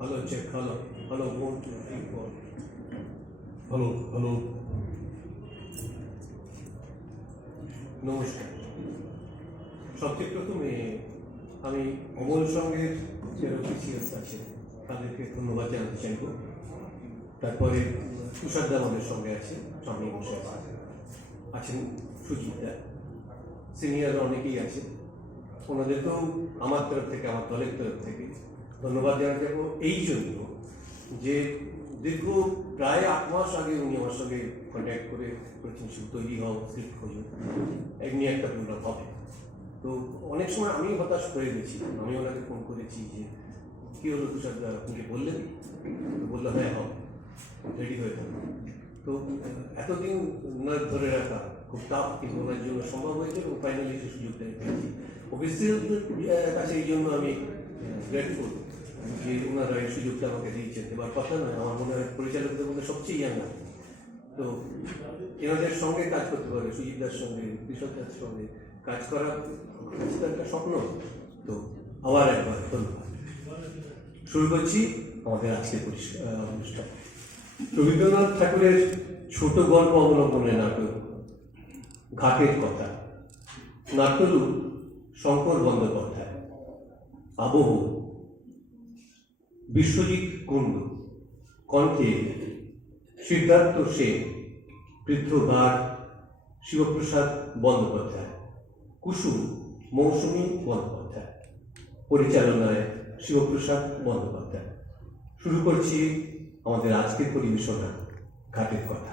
Hello, check. Hello. Hello, 1, 2, 3, 4. Hello, hello. নমস্কার। সবচেয়ে প্রথমে আমি অমল সঙ্গের যে অফিসিয়ালস আছে তাদেরকে ধন্যবাদ জানাতে চাইব। তারপরে তুষারদা আমাদের সঙ্গে আছে, সামনে বসে আছেন সুজিতদা, সিনিয়র অনেকেই আছে। ওনাদেরকেও আমার তরফ থেকে, আমার দলের তরফ থেকে ধন্যবাদ জানাতে যাবো এই জন্য যে দীর্ঘ প্রায় 8 মাস আগে উনি আমার সঙ্গে কন্ট্যাক্ট করে বলেছেন তৈরি হও, স্ক্রিপ্ট খোঁজো, এমনি একটা প্রোগ্রাম হবে। তো অনেক সময় আমি হতাশ হয়ে গেছি। আমি ওনাকে ফোন করেছি যে কী হলো তুষারদা, আপনি বললেন? বললো হ্যাঁ হবে, রেডি হয়ে থাকবে। তো এতদিন ওনার ধরে রাখা খুব টাফ, কিন্তু ওনার জন্য সম্ভব হয়েছে এবং ফাইনালি সে সুযোগটা পেয়েছি। অফিসিয়ালদের কাছে এই জন্য আমি গ্রেটফুল যে ওনারা এই সুযোগটা আমাকে দিয়েছেন। এবার কথা নয়, আমার মনে হয় পরিচালকদের মধ্যে সবচেয়ে ইয়াং। তো এনাদের সঙ্গে কাজ করতে পারে, সুজিতদার সঙ্গে, কৃষকদার সঙ্গে কাজ করা একটা স্বপ্ন। তো আবার একবার ধন্যবাদ। শুরু করছি আমাদের আজকের অনুষ্ঠান। রবীন্দ্রনাথ ঠাকুরের ছোট গল্প অবলম্বনে নাটক ঘাটের কথা। নাট্যরূপ শঙ্কর বন্দ্যোপাধ্যায়। আবহ বিশ্বজিৎ কুণ্ডু। কণ্ঠে সিদ্ধার্থ সেন, পৃথ্ব ভাট, শিবপ্রসাদ বন্দ্যোপাধ্যায়। কুসুম মৌসুমী বন্দ্যোপাধ্যায়। পরিচালনায় শিবপ্রসাদ বন্দ্যোপাধ্যায়। শুরু করছি আমাদের আজকের পরিবেশনা ঘাটের কথা।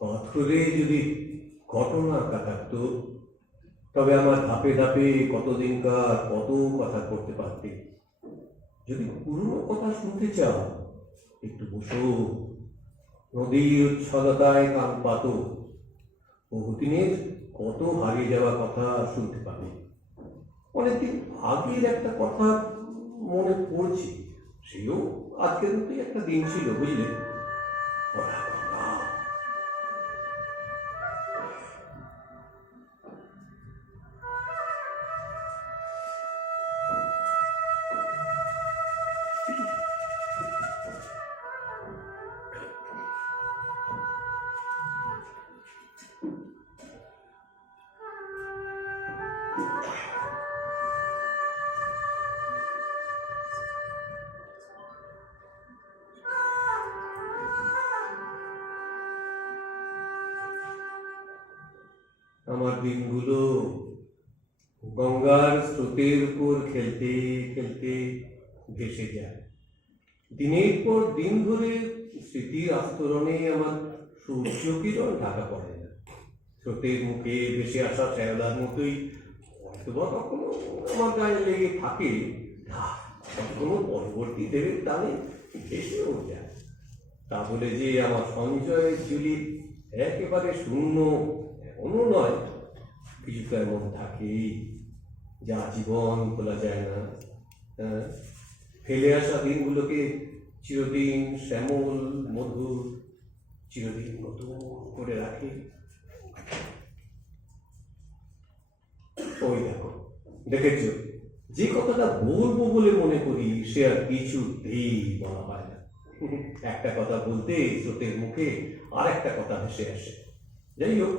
পাথরে যদি ঘটনা কাটাত, তবে আমার ধাপে ধাপে কতদিনকার কত কথা করতে পারতে। যদি পুরনো কথা শুনতে চাও, একটু বসো, নদীর উচ্ছলতায় কান পাতো, বহুদিনের কত হারিয়ে যাওয়া কথা শুনতে পাবে। অনেকদিন আগের একটা কথা মনে পড়ছে, সেও আজকের মতোই একটা দিন ছিল, বুঝলে? আমার দিনগুলো গঙ্গার স্রোতের উপর খেলতে খেলতে ভেসে যায়। দিনের পর দিন ধরে স্মৃতির আস্তরণে আমার সূর্য কিরণ ঢাকা পড়ে না। স্রোতের মুখে ভেসে আসা শ্যাওলার মতোই হয়তোবা কখনো আমার গায়ে লেগে থাকে, কখনো পরবর্তী দেবের টানে ভেসেও যায়। তা বলে যে আমার সঞ্চয়ের ঝুলি একেবারে শূন্য এমনও নয়, কিছুটা এমন থাকেই। যা জীবন ভোলা যায় না। ফেলে আসা দিনগুলোকে চিরদিন শ্যামল মধুর, চিরদিন নতুন করে রাখে। ওই দেখো, দেখেছ, যে কথাটা বলবো বলে মনে করি সে আর কিছুতেই বলা হয় না। একটা কথা বলতে স্রোতের মুখে আর একটা কথা ভেসে আসে। যাই হোক,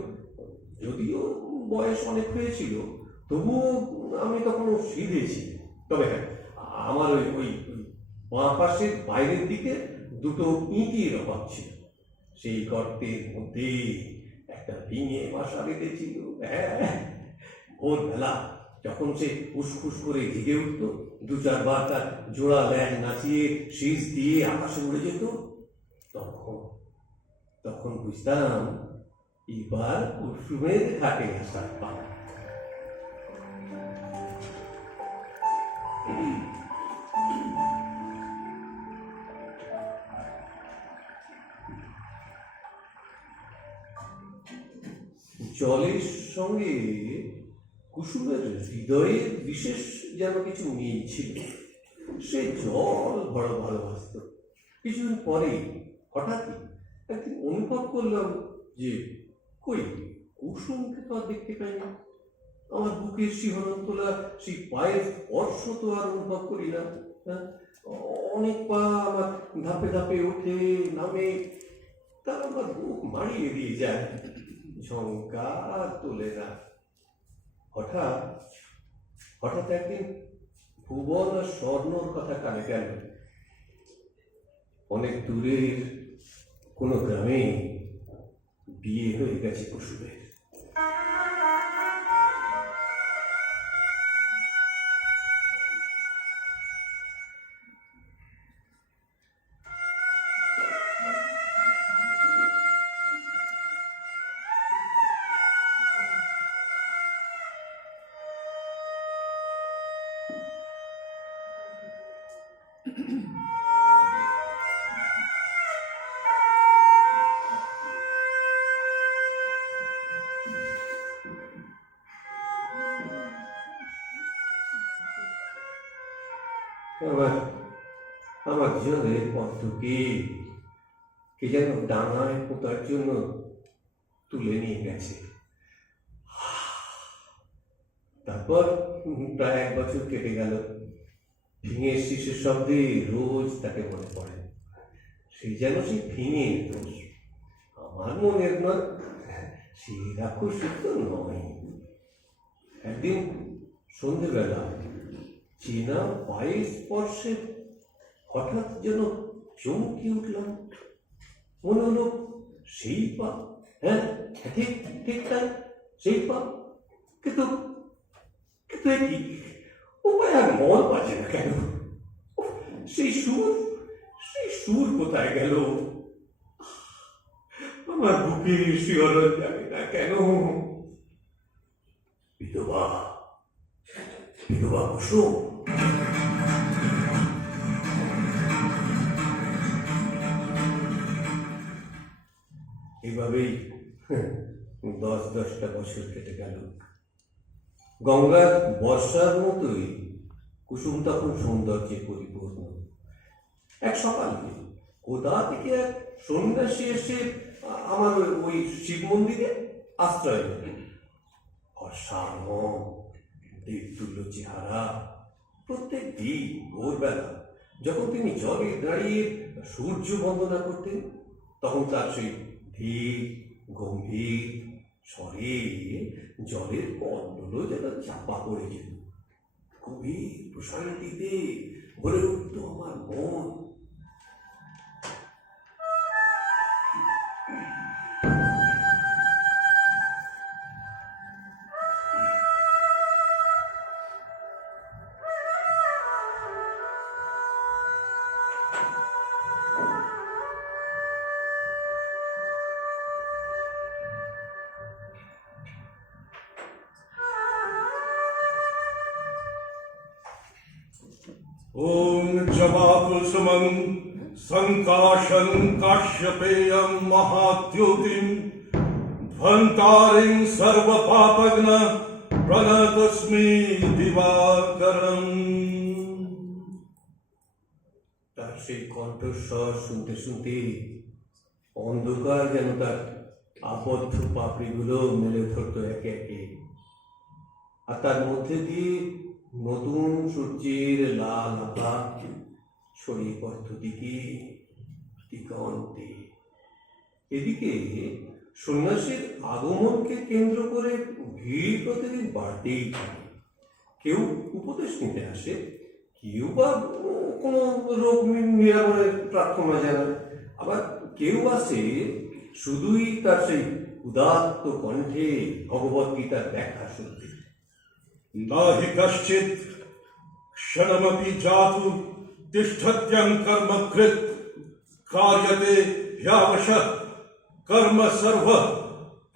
যদিও বয়স অনেক হয়েছিল, তবুও আমি তখনও সিধেছি। তবে হ্যাঁ, আমার ওই ওই বাঁ পাশের বাইরের দিকে দুটো ইঁটের অভাব ছিল। সেই গর্তের মধ্যে একটা ভিঙে বাসা বেঁধেছিল। হ্যাঁ, ভোরবেলা যখন সে উসখুস করে জেগে উঠত, দু চারবার তার জোড়া ল্যাজ নাচিয়ে শীষ দিয়ে আকাশে উড়ে যেত, তখন তখন বুঝতাম এবার কুসুমের ঘাটে আসার পা। জলের সঙ্গে কুসুমের হৃদয়ের বিশেষ যেন কিছু মিল ছিল। সে জল বড় ভালোবাসত। কিছুদিন পরে হঠাৎই একদিন অনুভব করলাম যে কই, কুসুমকে তো আর দেখতে পাই না। আমার বুকের শিহরণ তোলা সেই পায়ের স্পর্শ তো আর অনুভব করি না। অনেক পা আমার ধাপে ধাপে ওঠে নামে, তার আমার বুক মারিয়ে দিয়ে যায়, ঝঙ্কার তোলে না। হঠাৎ হঠাৎ একদিন ভুবন আর স্বর্ণর কথা কানে গেল। অনেক দূরের কোনো গ্রামে বিয়ে হয়ে গেছে কুসুমের। আমার জলের পদ্মকে কে যেন ডাঙায় পোতার জন্য তুলে নিয়ে গেছে। তারপর প্রায় 1 বছর কেটে গেল। ফিঙের শিশের শব্দে রোজ তাকে মনে পড়ে। সেই যেন সেই ফিঙের দোষ, আমার মনের নয়, সে রাক্ষসীর তো নয়। একদিন সন্ধ্যেবেলা চেনা পায়ের স্পর্শে হঠাৎ যেন চমকে উঠলাম। মনে হলো সেই পা। হ্যাঁ, ঠিক ঠিক তাই, সেই পা। কিন্তু কিন্তু উপায় আর মন বাজে না কেন? সেই সুর কোথায় গেল? আমার বুকে শিহরণ যাবে না কেন? বিধবা বিধবা কুসুম। এভাবেই 10-10টা বছর কেটে গেল। গঙ্গার বর্ষার মতোই কুসুম তখন সৌন্দর্যে পরিপূর্ণ। এক সকালে কোথা থেকে এক সন্ন্যাসী এসে আমার ওই শিব মন্দিরে আশ্রয় নেন। অসাম দেবতুল্য চেহারা। প্রত্যেক দিন ভোরবেলা যখন তিনি জলে দাঁড়িয়ে সূর্য বন্দনা করতেন, তখন তার সেই ধীর গম্ভীর স্বরে জলের কণ্ডলও যেন চাপা পড়ে যেত। গভীর প্রশান্তিতে ভরে উঠত আমার মন। ओम जवाकुसुमं संकाशं काश्यपेयं महाद्योतिं ध्वंतारिं सर्वपापग्न প্রণতস্মি দিবাকরম। তার সেই কণ্ঠস্বর শুনতে শুনতে অন্ধকার যেন তার আবদ্ধ পাপড়িগুলো মেলে ধরতো একে একে, আর তার মধ্যে দিয়ে নতুন সূর্যের লাল আকাশ ছড়িয়ে পড়ত দিকে দিগন্তে। এদিকে সন্ন্যাসীর আগমনকে কেন্দ্র করে ভিড় প্রতিদিন বাড়তেই থাকে। কেউ উপদেশ নিতে আসে, কেউ বা কোনো রোগ নিরাময়ের প্রার্থনা জানায়, আবার কেউ আসে শুধুই তার সেই উদাত্ত কণ্ঠে ভগবত গীতার ব্যাখ্যা শুনতে। নাহি কশ্চিৎ ক্ষণমপি জাতু তিষ্ঠত্যং কর্মকৃৎ কার্যতে হ্যাবশঃ কর্ম সর্ব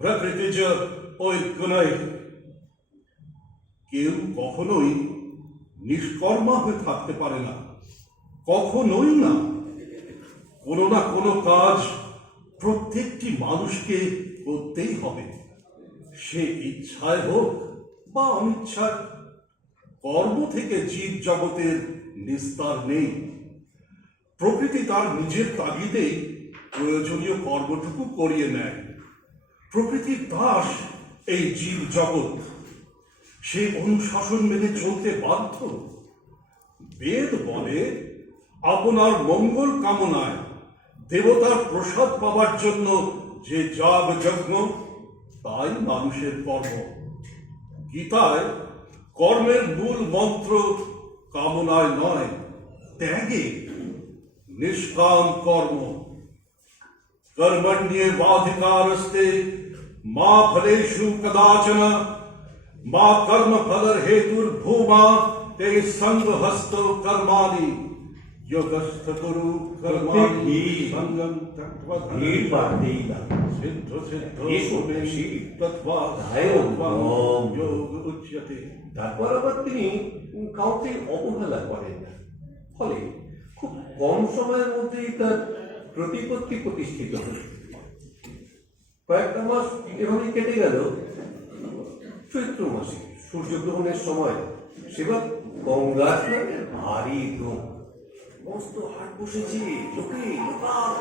প্রকৃতিজ ঐগুণৈ। কেউ কখনোই নিষ্কর্মা হয়ে থাকতে পারে না, কখনোই না। কোনো না কোনো কাজ প্রত্যেকটি মানুষকে করতেই হবে, সে ইচ্ছায় হোক বা অনিচ্ছায়। কর্ম থেকে জীব জগতের নিস্তার নেই। প্রকৃতি তার নিজের তাগিদেই প্রয়োজনীয় কর্মটুকু করিয়ে নেয়। প্রকৃতির দাস এই জীব জগৎ, সে অনুশাসন মেনে চলতে বাধ্য। বেদ বলে, আপনার মঙ্গল কামনায় দেবতার প্রসাদ পাবার জন্য যে যাগ যজ্ঞ, তাই মানুষের কর্ম। গীতায় কর্মের মূল মন্ত্র কামনায় নয়, ত্যাগে। নিষ্কাম কর্ম। कर्मण्येवाधिकारस्ते मा फलेषु कदाचन मा कर्म फलर हेतुर्भूमा ते संगहस्तो कर्माणि योगस्थ कुरु कर्माणि संगम त्यक्त्वा ভিড় বাড়তেই থাকে। सिद्ध सिद्ध এই সন্ন্যাসী तत्वा योग उच्यते। তারপর আবার তিনি কাউকে অবহেলা করেন না, ফলে খুব কম সময়ের মধ্যেই তার প্রতিপত্তি প্রতিষ্ঠিত হল। কয়েকটা মাস এভাবেই কেটে গেল। চৈত্র মাসে সূর্যগ্রহণের সময় সেবার গঙ্গার স্নানে ভারী ধূম, মস্ত হাট বসেছে, লোকে লোকাল।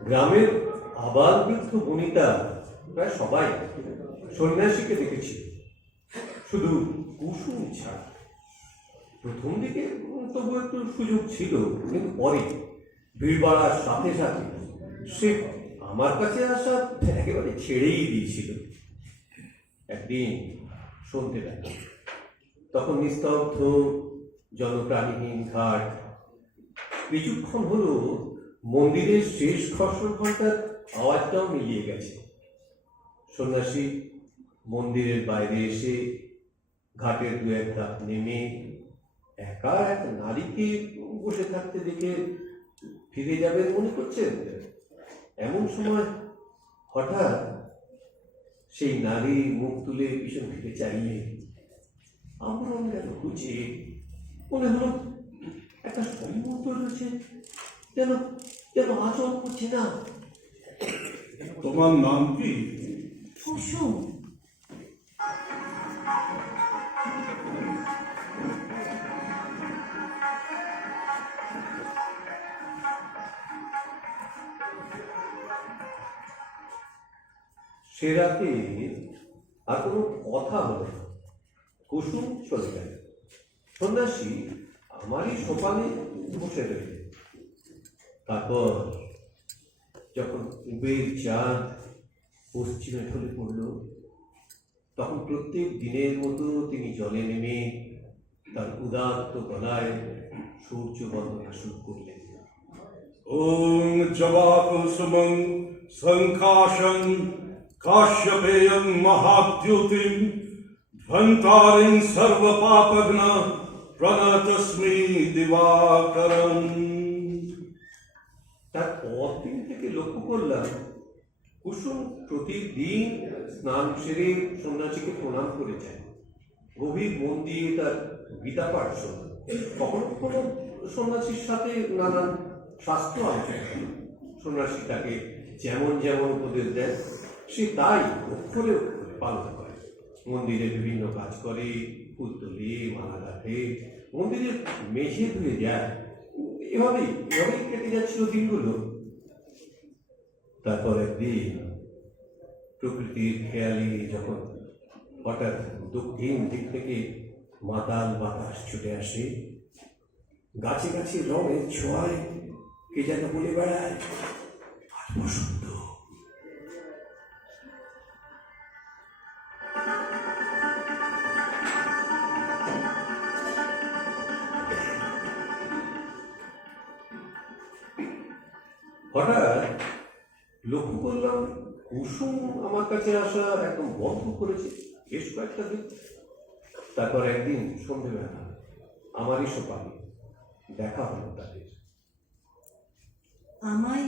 গ্রামের আবাল বৃদ্ধ বনিতা প্রায় সবাই সন্ন্যাসীকে দেখেছি, শুধু কুসুম ছাড়া। প্রথম দিকে তবু একটু সুযোগ ছিল, কিন্তু পরে ভিড় বাড়ার সাথে সাথে সে আমার কাছে আসা একেবারে ছেড়েই দিয়েছিল। একদিন সন্ধ্যেবেলা, তখন নিস্তব্ধ জনপ্রাণীহীন ঘাট, কিছুক্ষণ হলো মন্দিরের শেষ খসড় ঘন্টার আওয়াজটাও মিলিয়ে গেছে। সন্ন্যাসী মন্দিরের বাইরে এসে ঘাটের দু এক ধাপ নেমে একা এক নারীকে বসে থাকতে দেখে ফিরে যাবেন মনে করছেন। এমন সময় হঠাৎ সেই নারী মুখ তুলে পিছন ফিরে চাইলে আবরণ গেল খুঁজে, মনে হলো একটা সম্মত রয়েছে, যেন যেন আচরণ করছে না। তোমার নাম কি? কুসুম। সে রাতে আর কোনো কথা হলো না। কুসুম চলে গেল। সন্ন্যাসী আমারই সোপানে বসে রইল। তারপর যখন উবের চাঁদ পশ্চিমে ঢলে পড়ল, তখন প্রত্যেক দিনের মতো তিনি জলে নেমে তার উদাত্ত গলায় সূর্য বন্দনা শুরু করলেন। ওং জবাকুসুমং সংকাশং কাশ্যপেয়ং মহাদ্যুতিং ধ্বন্তারিং সর্বপাপঘ্ন প্রণতস্মি দিবাকরং। তার পরদিন থেকে লক্ষ্য করলাম কুসুম প্রতিদিন স্নান সেরে সন্ন্যাসীকে প্রণাম করে যায়, গভীর মন দিয়ে তার গীতা পাঠ শোনে, কখনো কখনো সন্ন্যাসীর সাথে নানান শাস্ত্র আলোচনা করে। সন্ন্যাসী তাকে যেমন যেমন উপদেশ দেন সে তাই অক্ষরে অক্ষরে পালন করে। মন্দিরে বিভিন্ন কাজ করে, ফুল তোলে, মালা গাঁথে, মন্দিরের মেঝে ধুয়ে যায়। এভাবেই কেটে যাচ্ছিল দিনগুলো। তারপর একদিন প্রকৃতির খেয়ালি যখন হঠাৎ দক্ষিণ দিক থেকে মাতাল বাতাস ছুটে আসে, গাছে গাছে রঙের ছোঁয়ায় কে যেন বলে বেড়ায়, আজ বসন্ত। হঠাৎ লক্ষ্য করলাম কুসুম আমার কাছে আসা একদম বন্ধ করেছে বেশ কয়েকটা দিন। তারপর একদিন সন্ধ্যেবেলা আমারই সোপানে দেখা হলো তাদের। আমায়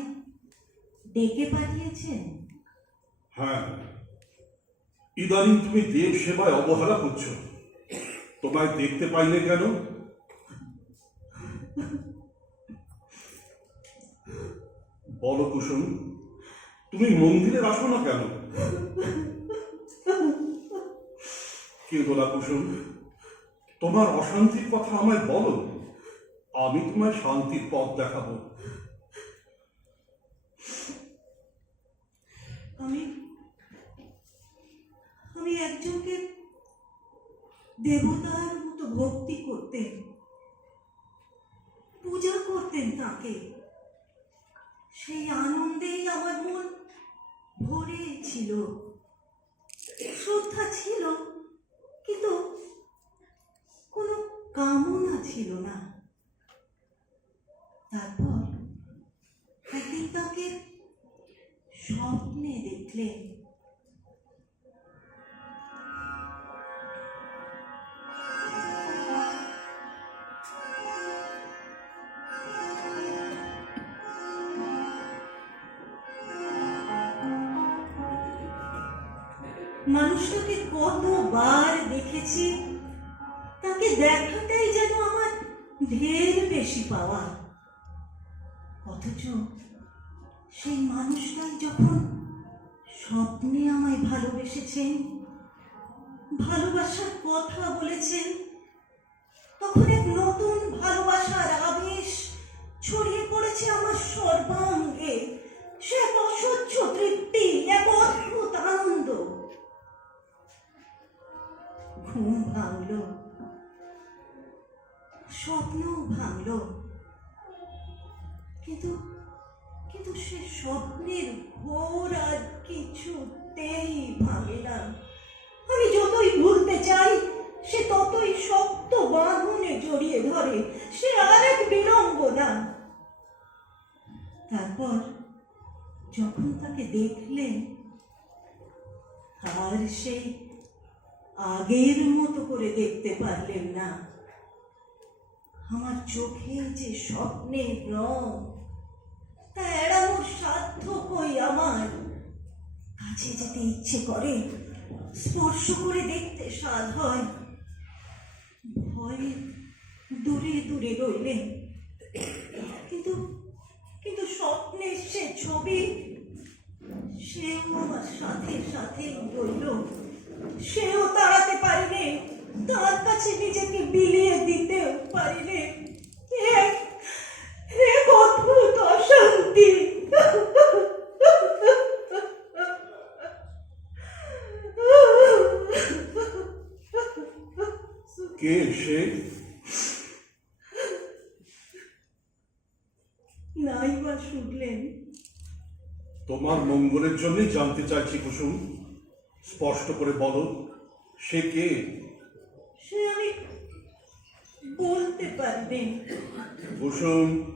ডেকে পাঠিয়েছেন? হ্যাঁ, ইদানিং তুমি দেব সেবায় অবহেলা করছো, তোমায় দেখতে পাইলে কেন? বলো কুসুম, তুমি মন্দিরে আসো না কেন? কেঁদো না কুসুম, তোমার অশান্তির কথা আমায় বলো, আমি তোমায় শান্তির পথ দেখাবো। আমি একজনকে দেবতার মতো ভক্তি করতেন, পূজা করতেন তাকে। সেই আনন্দেই আমার মন ভরে ছিল, শ্রদ্ধা ছিল, কিন্তু কোনো কামনা ছিল না। তারপর একদিন তাকে স্বপ্নে দেখলেন। মানুষটাকে কতবার দেখেছি, তাকে দেখাটাই যেন আমার ঢের বেশি পাওয়া। অথচ সেই মানুষটাই যখন স্বপ্নে আমায় ভালোবেসেছেন, ভালোবাসার কথা বলেছেন, তখন এক নতুন ভালোবাসার আবেশ ছড়িয়ে পড়েছে আমার সর্বাঙ্গে। সে এক অসহ্য তৃপ্তি, এক অদ্ভুত আনন্দ। ঘুম ভাঙল, স্বপ্নও ভাঙল, কিন্তু কিন্তু সে স্বপ্নের ঘোর আর কিছুতেই ভাঙে না। আমি যতই ভুলতে চাই সে ততই শক্ত বাঁধনে জড়িয়ে ধরে। সে আর এক বিড়ম্বনা। তারপর যখন তাকে দেখলেন, আর সেই আগের মতো করে দেখতে পারলেন না। আমার চোখে যে স্বপ্নের রং, তা এড়ানোর সাধ্য কই আমার। কাছে যেতে ইচ্ছে করে, স্পর্শ করে দেখতে স্বাদ হয়। ভয়ে দূরে দূরে রইলেন, কিন্তু কিন্তু স্বপ্নের সে ছবি, সেও আমার সাথে সাথে রইল। সেও তাড়াতে পারিনি, তার কাছে নিজেকে বিলিয়ে দিতেও পারিনি। এক অদ্ভুত অশান্তি। কে সে? নাই বা শুনলেন? তোমার মঙ্গলের জন্যই জানতে চাইছি কুসুম, স্পষ্ট করে বলো, সে কে? সে বলতে পারবেন। কুসুম,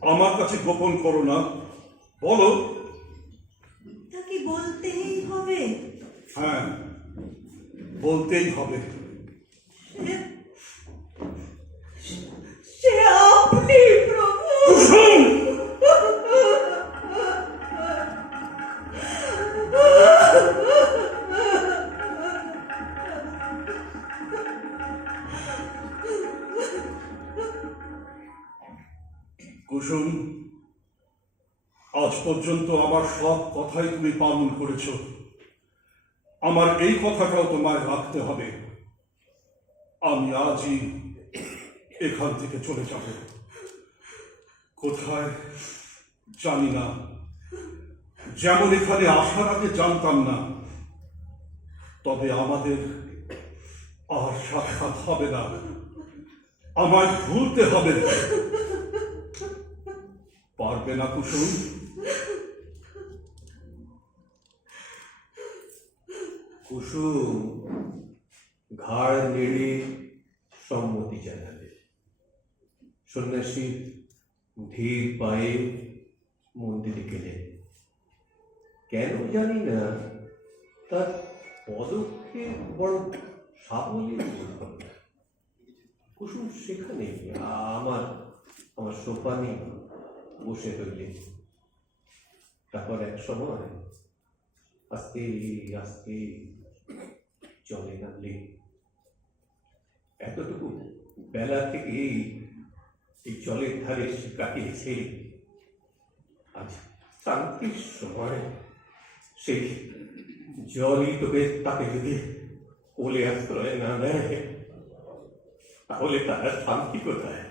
আমার কাছে গোপন করো না, বলো। তা কি বলতেই হবে? হ্যাঁ, বলতেই হবে। সে- সে আপনি প্রভু। কুসুম! কুসুম, আজ পর্যন্ত আমার সব কথাই তুমি পালন করেছ। আমার এই কথাটাও তোমায় রাখতে হবে। আমি আজই এখান থেকে চলে যাব। কোথায় জানি না, যেমন এখানে আসার আগে জানতাম না। তবে আমাদের আর সাক্ষাৎ হবে না, আমায় ভুলতে হবে না। পারবে না কুসুম? কুসুম ঘাড় নেড়ে সম্মতি জানালে। সন্ন্যাসী ধীর পায়ে মন্দিরে গেলেন। কেন জানি না, তার পদক্ষেপ বড় সাবলীল বোধ হল। কুসুম সেখানে আমার আমার সোপানে বসে রইলেন। তারপর এক সময় আস্তে আস্তে জলে নামলেন। এতটুকু বেলা থেকে এই জলের ধারে কাটিয়েছে। আজ শান্তির সময় সেই জলই তোকে তাকে যদি কোলে আশ্রয় না দেয়, তাহলে তার শান্তি কোথায়?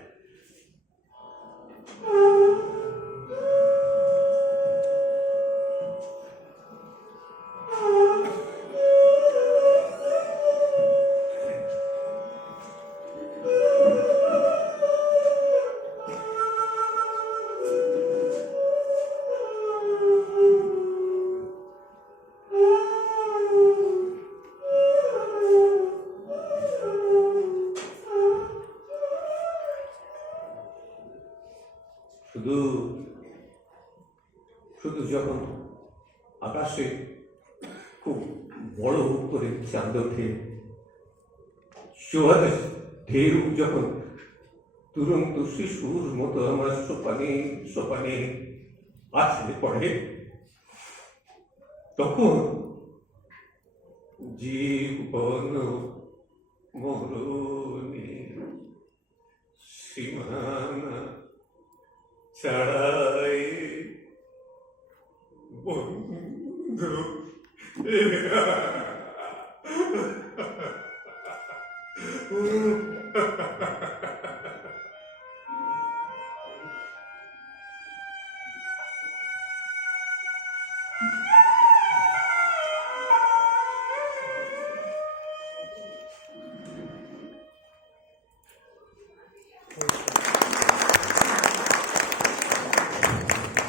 শুধু শুধু যখন আকাশে খুব বড় করে চাঁদ ওঠে, জোয়ারের ঢেউ যখন তুরন্ত শিশুর মতো আমার সোপানে সোপানে আসলে পড়ে, তখন জীবন মরণে সীমানা ছাড়াই বন্ধু